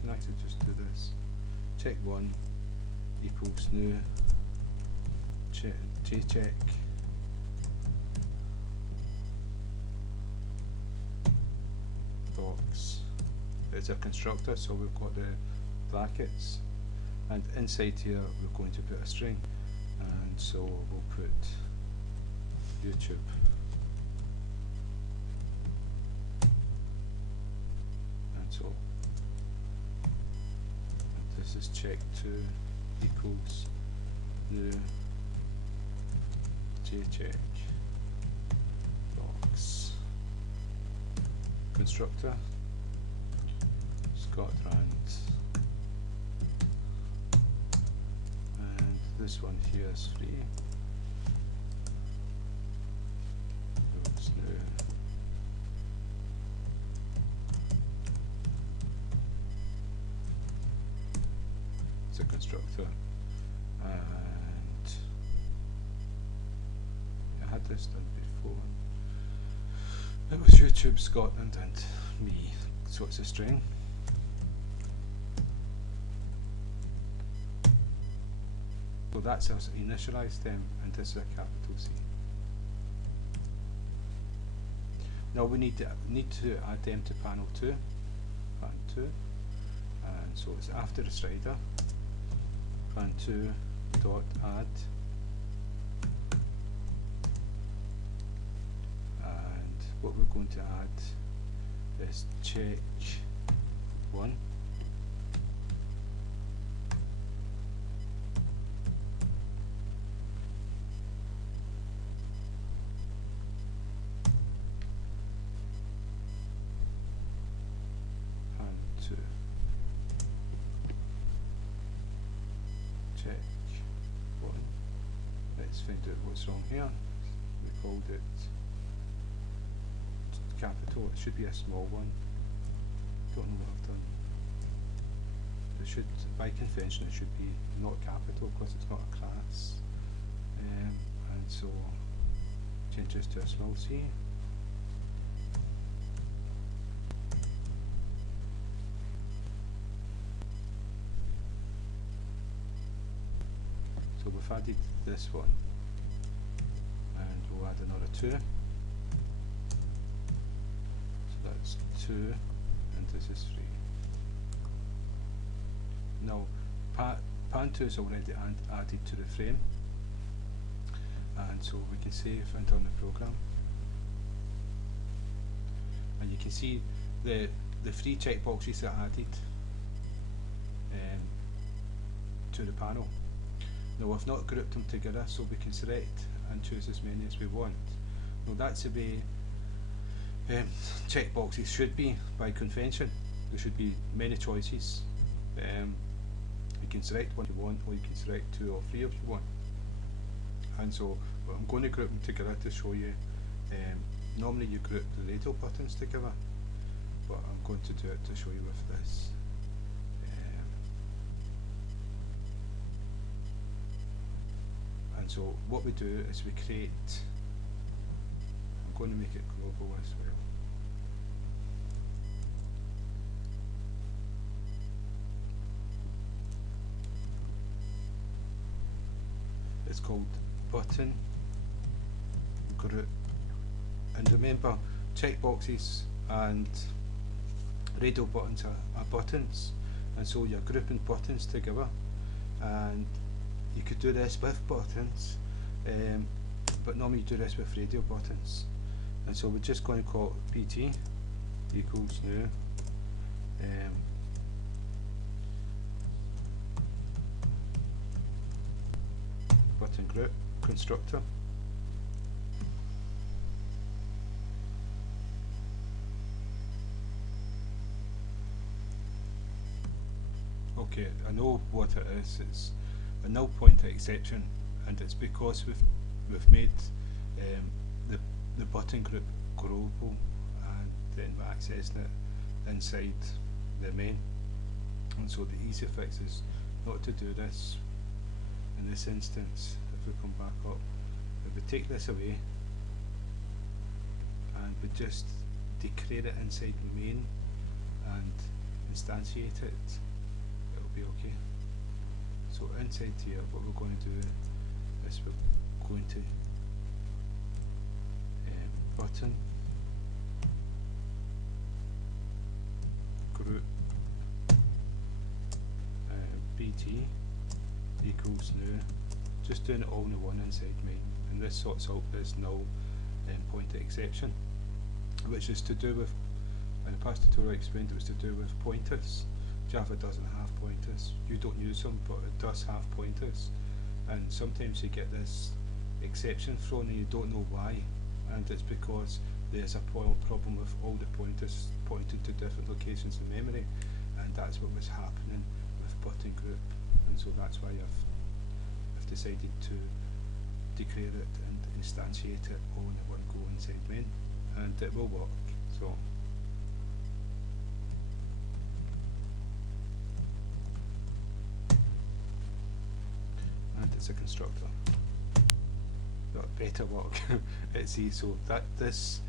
can actually just do this. Check 1 equals new jcheck box. It's a constructor, so we've got the brackets, and inside here we're going to put a string, and so we'll put YouTube. And so this is check2 equals new jcheck box constructor Scotland, and this one here is free. Equals new it's a constructor, and I had this done before. It was YouTube Scotland and me, so it's a string. So that's us initialised them, and this is a capital C. Now we need to add them to panel 2, and so it's after the slider, pan 2 dot add, and what we're going to add is check 1. Check 1. Let's find out what's wrong here. We called it capital. It should be a small one. Don't know what I've done. It should, by convention, it should be not capital because it's not a class. And so change this to a small c. So we've added this one, and we'll add another 2. So that's 2, and this is 3. Now, pan 2 is already added to the frame, and so we can save and run the program. And you can see the 3 checkboxes are added to the panel. Now I've not grouped them together, so we can select and choose as many as we want. Now that's the way checkboxes should be by convention. There should be many choices. You can select one you want, or you can select 2 or 3 if you want. And so I'm going to group them together to show you. Normally you group the radio buttons together, but I'm going to do it to show you with this. And so what we do is we create, I'm going to make it global as well. It's called button group, and remember checkboxes and radio buttons are buttons, and so you're grouping buttons together. And you could do this with buttons, but normally you do this with radio buttons. And so we're just going to call it pt equals new button group constructor. Okay, I know what it is. It's a null pointer exception, and it's because we've made the button group global, and then we're accessing it inside the main. And so the easy fix is not to do this in this instance. If we come back up, if we take this away and we just declare it inside the main, and instantiate it, it'll be okay. So inside here, what we're going to do is we're going to button group BT equals new, just doing it all in the one inside main, and this sorts out this null pointer exception, which is to do with, in the past tutorial I explained it was to do with pointers. Java doesn't have pointers, you don't use them, but it does have pointers, and sometimes you get this exception thrown and you don't know why, and it's because there's a problem with all the pointers pointing to different locations in memory, and that's what was happening with button group, and so that's why I've decided to declare it and instantiate it all in one go inside main, and it will work. So and it's a constructor. Got better work. It's easy. So that this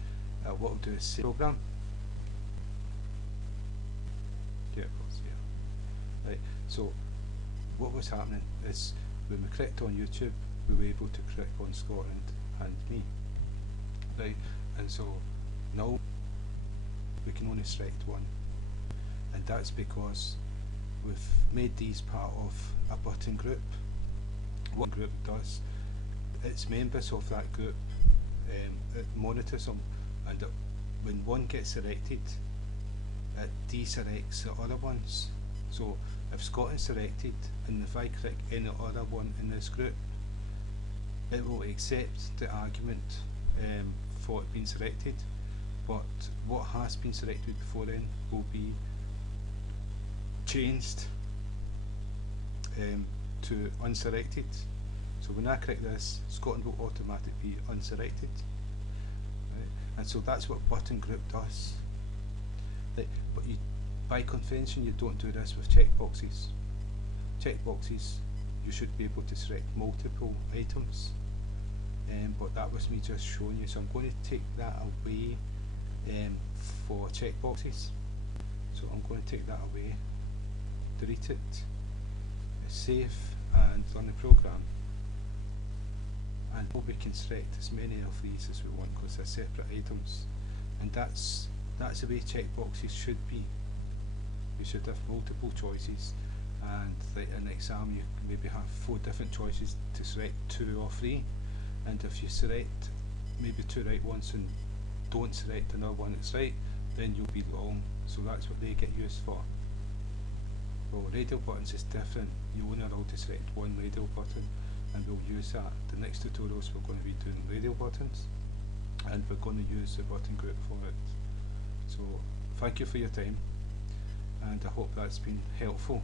what we'll do is save program. Yeah, of course, yeah. Right. So what was happening is when we clicked on YouTube, we were able to click on Scotland and me. Right, and so now we can only select one, and that's because we've made these part of a button group. What a group does, its members of that group, it monitors them, and when one gets selected, it deselects the other ones. So if Scotland's selected, and if I click any other one in this group, it will accept the argument for it being selected, but what has been selected before then will be changed to unselected. So when I click this, Scotland will automatically be unselected, right? And so that's what button group does. Right? But you, by convention, you don't do this with checkboxes. Checkboxes, you should be able to select multiple items, but that was me just showing you. So I'm going to take that away for checkboxes. So I'm going to take that away, delete it, save and run the program, and we can select as many of these as we want because they're separate items, and that's the way checkboxes should be. You should have multiple choices, and in the exam you can maybe have 4 different choices to select 2 or 3, and if you select maybe 2 right ones and don't select another one that's right, then you'll be wrong. So that's what they get used for. Well, radial buttons is different. You're only allowed to select one radial button, and we'll use that. The next tutorials we're going to be doing radial buttons, and we're going to use the button group for it. So thank you for your time, and I hope that's been helpful.